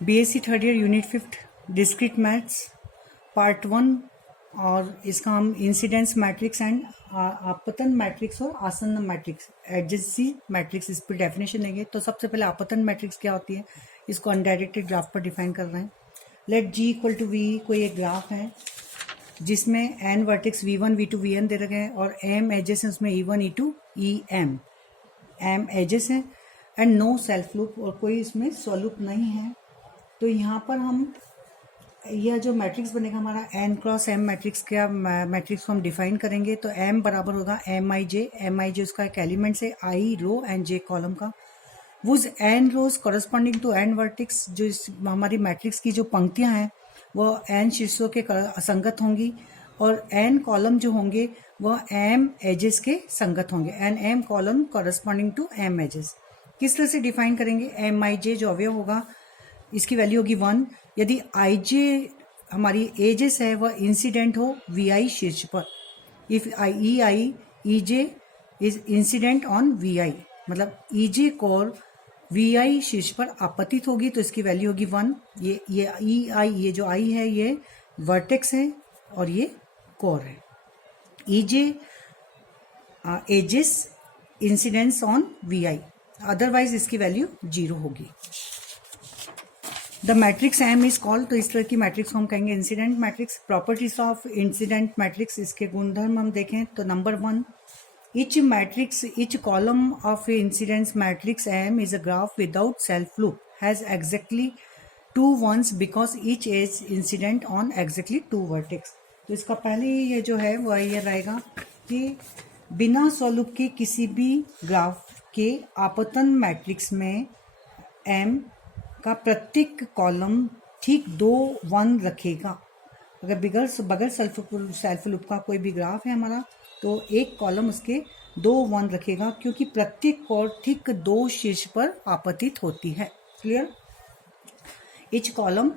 BSc third year unit 5 discrete maths part 1 और इसका हम इंसिडेंस मैट्रिक्स एंड आपतन मैट्रिक्स और आसन्न मैट्रिक्स एडजेंसी मैट्रिक्स इस पर डेफिनेशन लेंगे। तो सबसे पहले आपतन मैट्रिक्स क्या होती है, इसको अनडायरेक्टेड ग्राफ पर डिफाइन कर रहे हैं। Let G equal to V कोई एक ग्राफ है जिसमें N vertex v1 v2 vn दे रखे हैं और एम एजेस हैं, उसमें e1 e2 em M edges हैं एंड नो सेल्फ लूप और कोई इसमें स्वलूप नहीं है। तो यहाँ पर हम यह जो मैट्रिक्स बनेगा हमारा एन क्रॉस एम मैट्रिक्स का मैट्रिक्स को हम डिफाइन करेंगे। तो एम बराबर होगा एम आई जे उसका एक एलिमेंट्स है, I row and J column का। Whose N rows corresponding to N vertices, जो इस हमारी मैट्रिक्स की जो पंक्तियां हैं वो एन शीर्षों के संगत होंगी और एन कॉलम जो होंगे वह एम एजेस के संगत होंगे and M column corresponding to M edges. किस तरह से डिफाइन करेंगे, एम आई जे जो अवयव होगा इसकी वैल्यू होगी 1 यदि आई जे हमारी एजेस है वह इंसिडेंट हो वी आई शीर्ष पर। If I E J is incident on V I, मतलब E J core we I शीर्ष पर आपतित होगी तो इसकी वैल्यू होगी 1। ये ई आई, ये जो आई है ये वर्टेक्स है और ये कोर है। E J edges incidence on V I, otherwise इसकी वैल्यू 0 होगी। The matrix M is called, तो इस तरह की मैट्रिक्स को हम कहेंगे incident matrix. Properties of incident matrix, इसके गुणधर्म हम देखें तो number 1, each column of incidence matrix M is a graph without self loop, has exactly 2 ones because each is incident on exactly 2 vertex। तो इसका पहले ये जो है वह ये रहेगा कि बिना स्वलूप के किसी भी ग्राफ के आपतन मैट्रिक्स में M का प्रत्येक कॉलम ठीक 2 1 रखेगा। अगर बगैर सेल्फ लूप का कोई भी ग्राफ है हमारा तो एक कॉलम उसके 2 1 रखेगा, क्योंकि प्रत्येक कोड ठीक 2 शीर्ष पर आपतित होती है। Clear? Etch column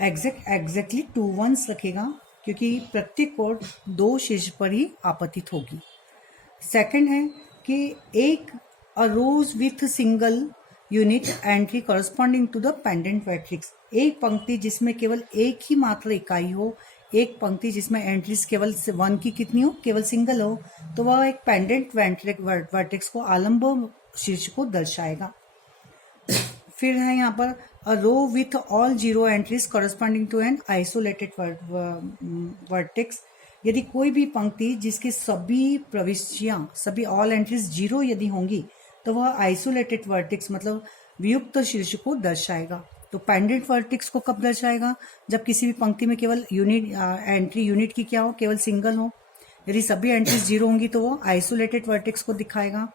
exactly 2 1s रखेगा क्योंकि प्रत्येक कोड 2 शीर्ष पर ही आपतित होगी। सेकंड है कि एक arrows with single unit entry corresponding to the pendent matrix, एक पंक्ति जिसमें केवल एक ही मात्र इकाई हो, एक पंक्ति जिसमें एंट्रीज केवल 1 की कितनी हो, केवल सिंगल हो, तो वह एक पेंडेंट वर्टेक्स को आलंब शीर्ष को दर्शाएगा। फिर है यहाँ पर a row with all 0 entries corresponding to an isolated vertex, यदि कोई भी पंक्ति जिसकी सभी प्रविष्टियां सभी ऑल एंट्रीज 0 यदि होंगी तो वह आइसोलेटेड वर्टेक्स मतलब वियुक्त शीर्ष को दर्शाएगा। तो पेंडेंट वर्टेक्स को कब दर्शाएगा, जब किसी भी पंक्ति में केवल एंट्री यूनिट की क्या हो, केवल सिंगल हो। यदि सभी एंट्रीज 0 होंगी तो वो आइसोलेटेड वर्टेक्स को दिखाएगा।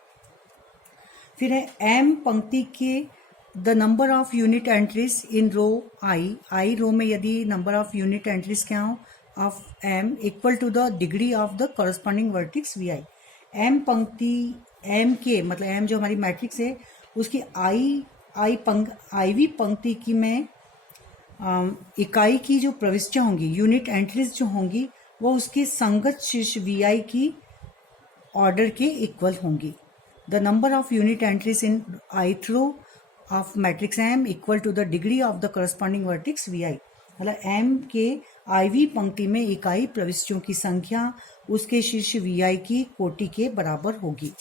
फिर है एम पंक्ति के the number of unit entries in row I row में यदि नंबर ऑफ यूनिट एंट्रीज क्या हो of M equal to the degree of the corresponding vertex V I. M पंक्ति एम के मतलब एम जो हमारी मैट्रिक्स है उसकी आईवी पंक्ति की में इकाई की जो प्रविष्टियां होंगी, यूनिट एंट्रीज जो होंगी, वो उसकी संगत शीर्ष वी आई की ऑर्डर के इक्वल होंगी। The number of unit entries in ith row of matrix M equal to the degree of the corresponding vertex V I, मतलब एम के आईवी पंक्ति में इकाई प्रविष्टियों की संख्या उसके शीर्ष वी आई की कोटि के बराबर होगी।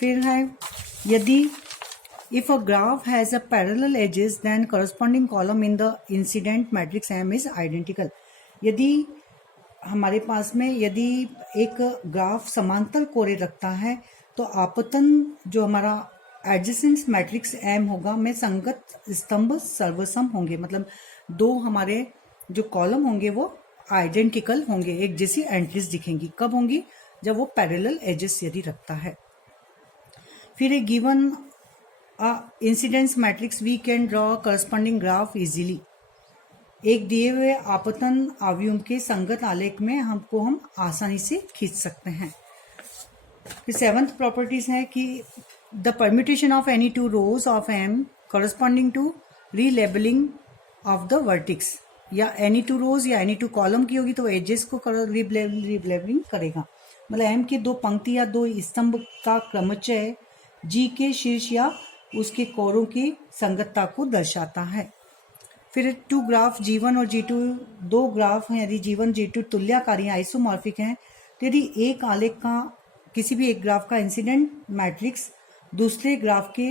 फिर है यदि if a graph has a parallel edges then corresponding column in the incident matrix M is identical। यदि हमारे पास में यदि एक ग्राफ समांतर कोरे रखता है तो आपतन जो हमारा एडजेसेंट मैट्रिक्स M होगा में संगत स्तंभ सर्वसम होंगे, मतलब 2 हमारे जो कॉलम होंगे वो आइडेंटिकल होंगे, एक जैसी एंट्रीज दिखेंगी। कब होंगी, जब वो पैरेलल एजेस यदि रखता है। फिर एक given incidence matrix we can draw corresponding graph easily, एक दिए हुए आपतन अवयव के संगत आलेख में हम आसानी से खींच सकते हैं। फिर 7th प्रॉपर्टीज है कि the permutation of any 2 rows of M corresponding to relabelling of the vertices, या एनी 2 रोज या एनी 2 कॉलम की होगी तो एजेस को रीलेबलिंग करेगा। मतलब एम की 2 पंक्ति या 2 स्तंभ का क्रमचय जी के शीर्ष या उसके कोरों की संगतता को दर्शाता है। फिर टू ग्राफ G1 और G2 दो ग्राफ हैं, यदि G1 G2 तुल्यकारी आइसोमॉर्फिक हैं, तो यदि एक आलेख का किसी भी एक ग्राफ का इंसिडेंट मैट्रिक्स दूसरे ग्राफ के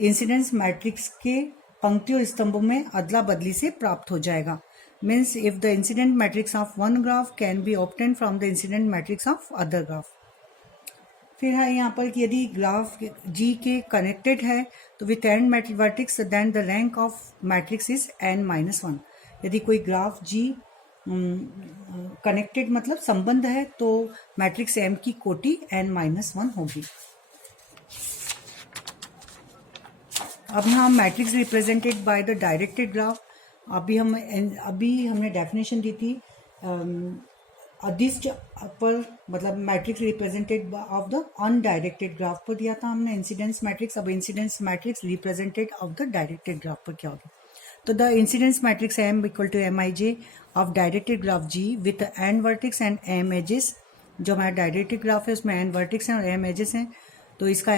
इंसिडेंस मैट्रिक्स के पंक्तियों और स्तंभों में अदला बदली से प्राप्त हो जाएगा। Means if the incident matrix of one graph can be obtain from the incident matrix of other graph. फिर है यहाँ पर कि यदि ग्राफ G के कनेक्टेड है तो with N vertex then the rank of matrix is n-1। यदि कोई ग्राफ G कनेक्टेड मतलब संबंध है तो मैट्रिक्स M की कोटि n-1 होगी। अब यहाँ matrix represented by the directed graph. अभी हमने डेफिनेशन दी थी अदिष्ट पर, मतलब matrix represented of the undirected graph पर दिया था हमने इंसिडेंस मैट्रिक्स। अब incidence matrix represented of the directed graph पर क्या होगा, तो the incidence matrix M equal to MIJ of directed graph G with n वर्टेक्स एंड m एजेस। जो हमारा डायरेक्टेड ग्राफ है उसमें n वर्टेक्स हैं और m एजेस हैं, तो इसका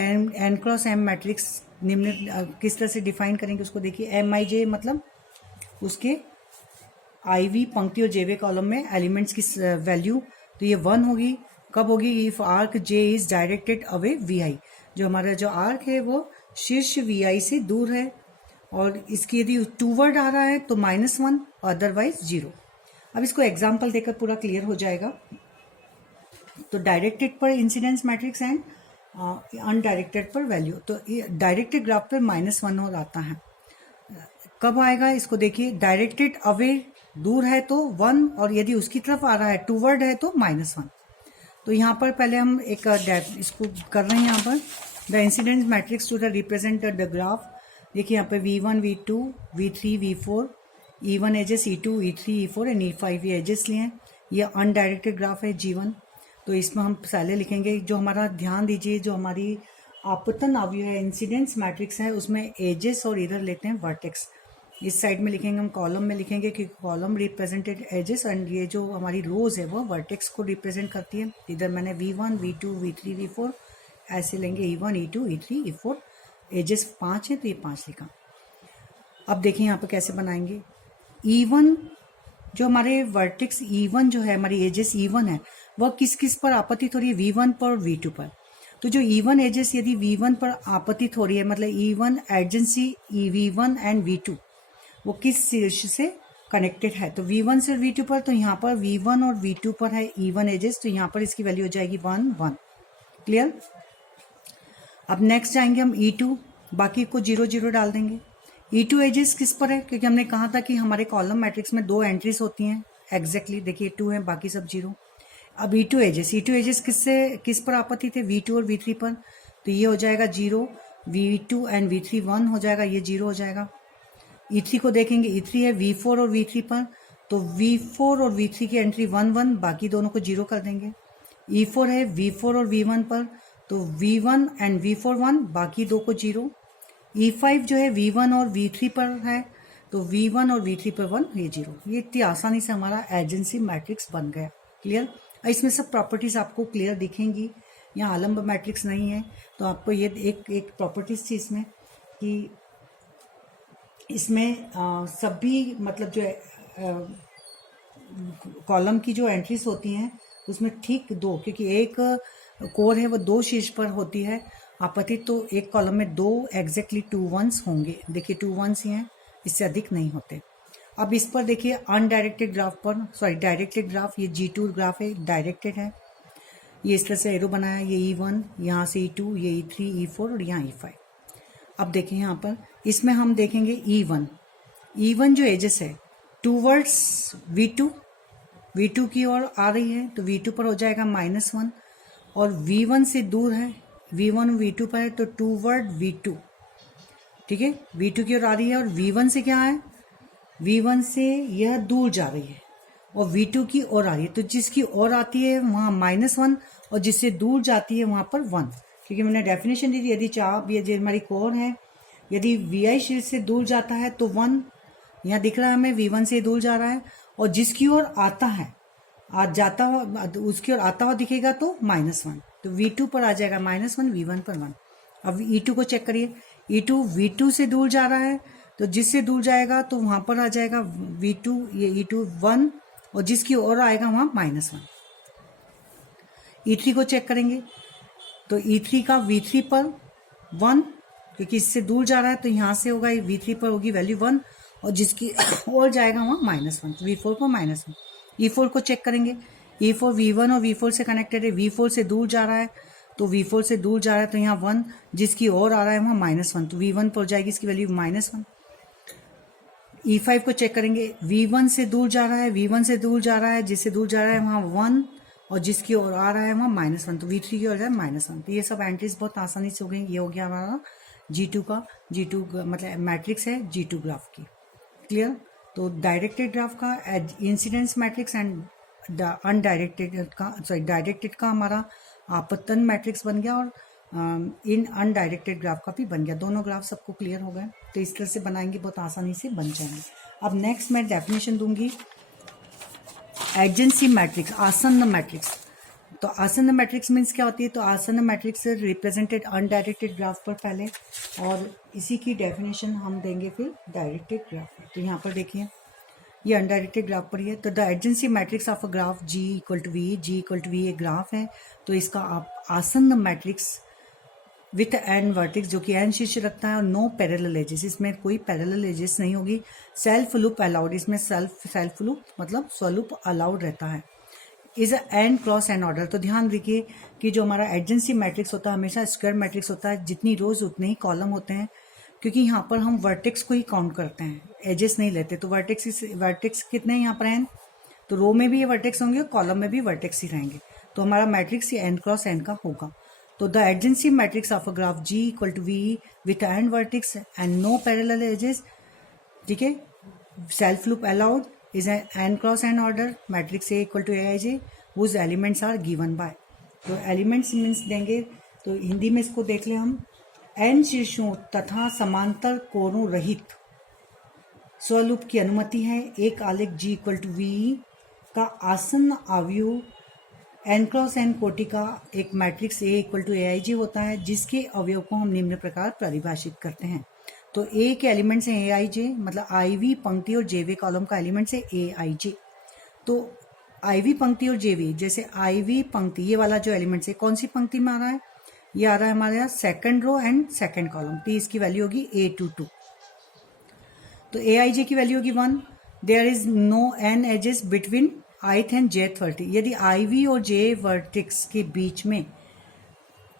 n क्रॉस m मैट्रिक्स निम्न किस तरह से डिफाइन करेंगे उसको देखिए। MIJ मतलब उसके IV पंक्ति और JV कॉलम में एलिमेंट्स की वैल्यू, तो ये 1 होगी। कब होगी, if arc J is directed away VI। जो हमारा जो आर्क है वो शीर्ष VI से दूर है और इसकी यदि टूवर्ड आ रहा है तो -1 अदरवाइज 0। अब इसको एग्जाम्पल देकर पूरा क्लियर हो जाएगा। तो डायरेक्टेड पर इंसिडेंस मैट्रिक्स एंड अनडायरेक्टेड पर वैल्यू, तो डायरेक्टेड ग्राफ पर -1 और आता है। कब आएगा इसको देखिए, डायरेक्टेड अवे दूर है तो 1 और यदि उसकी तरफ आ रहा है टूवर्ड है तो -1। तो यहाँ पर पहले हम एक इसको कर रहे हैं। यहाँ पर the incidence matrix to the represent the graph. देखिए यहाँ पे V1 V2 V3 V4 E1 edges E2 E3 E4 and E5 ये एजेस लिए हैं। ये अनडायरेक्टेड ग्राफ है G1। तो इसमें हम पहले लिखेंगे, जो हमारा ध्यान दीजिए, जो हमारी आपतन अवयव है इंसिडेंस मैट्रिक्स है उसमें एजेस और इधर लेते हैं वर्टेक्स। इस साइड में लिखेंगे हम, कॉलम में लिखेंगे कि कॉलम रिप्रेजेंटेड एजेस एंड ये जो हमारी रोज है वो वर्टेक्स को रिप्रेजेंट करती है। इधर मैंने V1 V2 V3 V4 ऐसे लेंगे, E1 E2 E3 E4 edges 5 है तो ये 5 लिखा। अब देखिए यहाँ पर कैसे बनाएंगे। E1 जो हमारे वर्टेक्स E1 जो है, हमारी एजेस E1 है वह किस किस पर आपतित हो रही है, V1 पर और V2 पर। तो जो E1 एजेस यदि V1 पर आपतित हो रही है, मतलब E1 adjacency V1 and V2 वो किस शीर्ष से कनेक्टेड है, तो V1 से V2 पर, तो यहाँ पर V1 और V2 पर है E1 एजेस, तो यहाँ पर इसकी वैल्यू हो जाएगी 1 1। क्लियर। अब नेक्स्ट जाएंगे हम E2, बाकी को 0 0 डाल देंगे। E2 एजेस किस पर है, क्योंकि हमने कहा था कि हमारे कॉलम मैट्रिक्स में 2 एंट्रीज होती हैं एग्जैक्टली। देखिए 2 है, बाकी सब 0। अब E2 एजेस किस पर आपतित है, V2 और V3 पर, तो ये हो जाएगा 0। V2 एंड V3 1 हो जाएगा, ये 0 हो जाएगा। E3 को देखेंगे, E3 है V4 और V3 पर, तो V4 और V3 की एंट्री 1 1, बाकी दोनों को 0 कर देंगे। E4 है V4 और V1 पर, तो V1 एंड V4 1, बाकी 2 को 0। E5 जो है V1 और V3 पर है, तो V1 और V3 पर 1, ये 0। ये इतनी आसानी से हमारा एजेंसी मैट्रिक्स बन गया। क्लियर। इसमें सब प्रॉपर्टीज आपको क्लियर दिखेंगी। यहाँ आलम्ब मैट्रिक्स नहीं है, तो आपको ये एक प्रॉपर्टीज थी इसमें कि इसमें सभी मतलब जो कॉलम की जो एंट्रीज होती हैं उसमें ठीक 2, क्योंकि एक कोर है वो 2 शीर्ष पर होती है आपतित, तो एक कॉलम में 2 एग्जैक्टली 2 1s होंगे। देखिए 2 1s ही हैं, इससे अधिक नहीं होते। अब इस पर देखिए अनडायरेक्टेड ग्राफ पर, डायरेक्टेड ग्राफ, ये G2 ग्राफ है, डायरेक्टेड है। ये इस तरह से एरो बनाया, ये E1, यहाँ से E2, ये E3 E4 और यहाँ E5। अब देखिए यहाँ पर इसमें हम देखेंगे E1 जो एजेस है टूवर्ड्स V2 की ओर आ रही है, तो V2 पर हो जाएगा -1, और V1 से दूर है, V1 V2 पर है तो टूवर्ड V2। ठीक है, V2 की ओर आ रही है, और V1 से क्या है, V1 से यह दूर जा रही है और V2 की ओर आ रही है, तो जिसकी ओर आती है वहाँ -1 और जिससे दूर जाती है वहाँ पर 1, क्योंकि मैंने डेफिनेशन दी थी, यदि चाप ये हमारी कोर है, यदि VI शीर्ष से दूर जाता है तो 1, यहाँ दिख रहा है हमें V1 से दूर जा रहा है, और जिसकी ओर आता है जाता हुआ उसकी ओर आता हुआ दिखेगा तो -1, तो V2 पर आ जाएगा -1, V1 पर 1। अब E2 को चेक करिए, E2 V2 से दूर जा रहा है, तो जिससे दूर जाएगा तो वहां पर आ जाएगा V2, ये E2 1, और जिसकी ओर आएगा वहां -1। E3 को चेक करेंगे तो E3 का V3 पर 1, क्योंकि इससे दूर जा रहा है तो यहां से होगा V3 पर होगी वैल्यू 1, और जिसकी और जाएगा वहां -1, तो V4 पर -1। E4 को चेक करेंगे, E4 V1 और V4 से कनेक्टेड है, V4 से दूर जा रहा है, तो V4 से दूर जा रहा है तो यहाँ 1, जिसकी और आ रहा है वहां -1, तो V1 पर जाएगी इसकी वैल्यू -1। E5 को चेक करेंगे, V1 से दूर जा रहा है, V1 से दूर जा रहा है, जिससे दूर जा रहा है वहां 1, और जिसकी ओर आ रहा है वहां -1, तो V3 की ओर जाए -1। तो ये सब एंट्रीज बहुत आसानी से हो गई। ये हो गया हमारा G2 मतलब मैट्रिक्स है G2 ग्राफ की। क्लियर? तो डायरेक्टेड ग्राफ का इंसिडेंस मैट्रिक्स एंड डायरेक्टेड का हमारा आपतन मैट्रिक्स बन गया, और इन अनडायरेक्टेड ग्राफ का भी बन गया। दोनों ग्राफ सबको क्लियर हो गए, तो इस तरह से बनाएंगे, बहुत आसानी से बन जाएंगे। अब नेक्स्ट मैं डेफिनेशन दूंगी एडजेंसी मैट्रिक्स, आसन्न मैट्रिक्स। तो आसन्न मैट्रिक्स मीन्स क्या होती है? तो आसन्न मैट्रिक्स रिप्रेजेंटेड अनडायरेक्टेड ग्राफ पर पहले, और इसी की डेफिनेशन हम देंगे फिर डायरेक्टेड ग्राफ पर। तो यहाँ पर देखिए ये अनडायरेक्टेड ग्राफ पर ही है। तो the adjacency matrix of a graph G = V, G = V एक ग्राफ है, तो इसका आप आसन्न मैट्रिक्स विथ एन वर्टेक्स, जो कि एन शीर्ष रखता है, और नो पैरेलल एजेस, इसमें कोई पैरेलल एजेस नहीं होगी। सेल्फ लूप अलाउड, इसमें सेल्फ लूप मतलब स्वलूप अलाउड रहता है। Is N cross N order. तो ध्यान रखिए कि जो हमारा एडजेंसी मैट्रिक्स होता है हमेशा स्क्वायर मैट्रिक्स होता है, जितनी रोज उतने ही कॉलम होते हैं, क्योंकि यहाँ पर हम वर्टेक्स को ही काउंट करते हैं, एजेस नहीं लेते। तो वर्टेक्स कितने यहाँ पर हैं? तो रो में भी ये वर्टेक्स होंगे और कॉलम में भी वर्टेक्स ही रहेंगे। तो हमारा मैट्रिक्स ये एन क्रॉस एन का होगा। तो the adjacency matrix of a graph G = V with N vertex and no parallel edges, ठीक है, self loop allowed, is an n cross n order matrix A = Aij whose elements are given by। तो elements means देंगे, तो हिंदी में इसको देख ले हम, n शीर्षों तथा समांतर कोणों रहित स्वलूप की अनुमति है। एक आलेख G = V का आसन्न अवयव n क्रॉस n कोटि का एक मैट्रिक्स A = Aij होता है, जिसके अवयव को हम निम्न प्रकार परिभाषित करते हैं। तो ए के एलिमेंट्स हैं Aij, मतलब IV पंक्ति और JV कॉलम का एलिमेंट्स है Aij। तो IV पंक्ति और JV, जैसे IV पंक्ति ये वाला जो एलिमेंट्स है, कौन सी पंक्ति में आ रहा है? ये आ रहा है हमारे यहाँ second row and second column, तो इसकी वैल्यू होगी A22। तो Aij की वैल्यू होगी 1। There is no n edges between ith and jth vertex. यदि IV और J वर्टेक्स के बीच में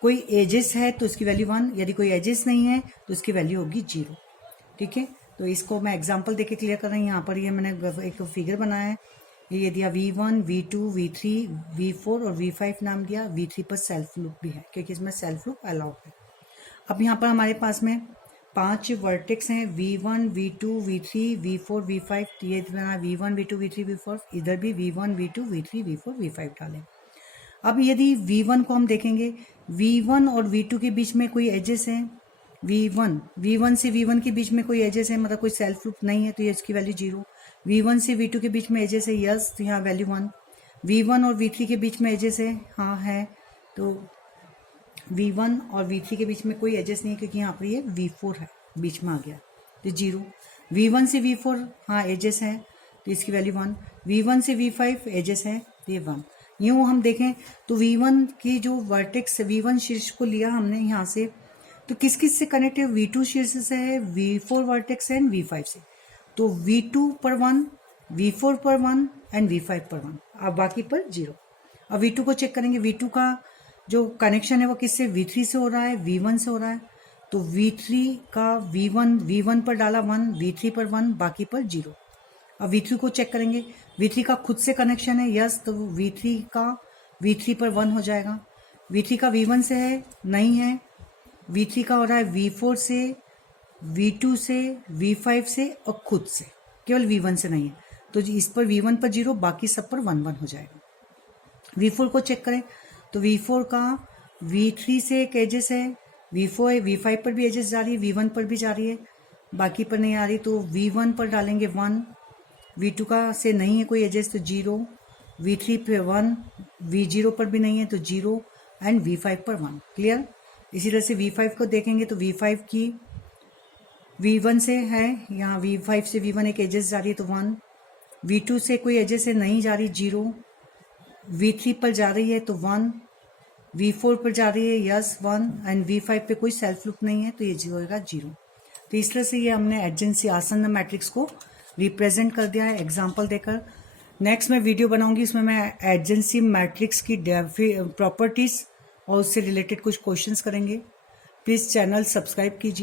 कोई एजेस है तो उसकी वैल्यू 1, यदि कोई एजेस नहीं है तो उसकी वैल्यू होगी 0। ठीक है, तो इसको मैं एग्जांपल देके क्लियर कर रही हूँ। यहाँ पर ये मैंने एक फिगर बनाया है, ये दिया V1, V2, V3, V4 और V5 नाम दिया। V3 पर सेल्फ लूप भी है, क्योंकि इसमें सेल्फ लूप अलाउड है। अब यहाँ पर हमारे पास में 5 वर्टेक्स हैं, V1, V2, V3, V4, V5। ये बना V1, V2, V3, V4, इधर भी V1, V2, V3, V4, V5 डालें। अब यदि V1 को हम देखेंगे, V1 और V2 के बीच में कोई एजेस है, V1 से V1 के बीच में कोई एजेस है, मतलब कोई सेल्फ लूप नहीं है, तो ये इसकी वैल्यू 0। V1 से V2 के बीच में एजेस है, यस, तो यहाँ वैल्यू 1। V1 और V3 के बीच में एजेस है, हाँ है, तो V1 और V3 के बीच में कोई एजेस नहीं है, क्योंकि यहाँ पर ये V4 है, बीच में आ गया, तो 0। V1 से V4 हाँ एजेस है, तो इसकी वैल्यू 1। V1 से V5 एजेस है, तो ये 1। यूँ हम देखें तो V1 की जो वर्टेक्स V1 शीर्ष को लिया हमने यहाँ से, तो किस किस से कनेक्ट है? V2 शीर्ष से है, V4 वर्टेक्स है, एंड V5 से। तो V2 पर 1, V4 पर 1 एंड V5 पर 1, अब बाकी पर 0। अब V2 को चेक करेंगे, V2 का जो कनेक्शन है वो किससे? V3 से हो रहा है, V1 से हो रहा है। तो V3 का V1 पर डाला 1, V3 पर 1, बाकी पर 0। अब V3 को चेक करेंगे, V3 का खुद से कनेक्शन है, यस, तो V3 पर 1 हो जाएगा। V3 का V1 से है, नहीं है। V3 का हो रहा है V4 से, V2 से, V5 से और खुद से, केवल V1 से नहीं है। तो इस पर V1 पर 0, बाकी सब पर 1 1 हो जाएगा। V4 को चेक करें तो V4 का V3 से एक एजेस है, V5 पर भी एजेस जा रही है, V1 पर भी जा रही है, बाकी पर नहीं आ रही। तो V1 पर डालेंगे 1, V2 का से नहीं है कोई एजेस, तो 0, V3 पे 1, V0 पर भी नहीं है तो 0 एंड V5 पर 1। क्लियर? इसी तरह से V5 को देखेंगे तो V5 की V1 से है, यहाँ V5 से V1 एक एजेस जा रही है तो 1, V2 से कोई एजेस से नहीं जा रही 0, V3 पर जा रही है तो 1, V4 पर जा रही है यस 1, एंड V5 पे कोई सेल्फ लूप नहीं है तो ये 0 होगा 0। तो इस तरह से ये हमने एडजेंसी आसन्न मैट्रिक्स को रिप्रेजेंट कर दिया है एग्जाम्पल देकर। नेक्स्ट मैं वीडियो बनाऊंगी, इसमें मैं एडजेंसी मैट्रिक्स की प्रॉपर्टीज और उससे रिलेटेड कुछ क्वेश्चंस करेंगे। प्लीज़ चैनल सब्सक्राइब कीजिए।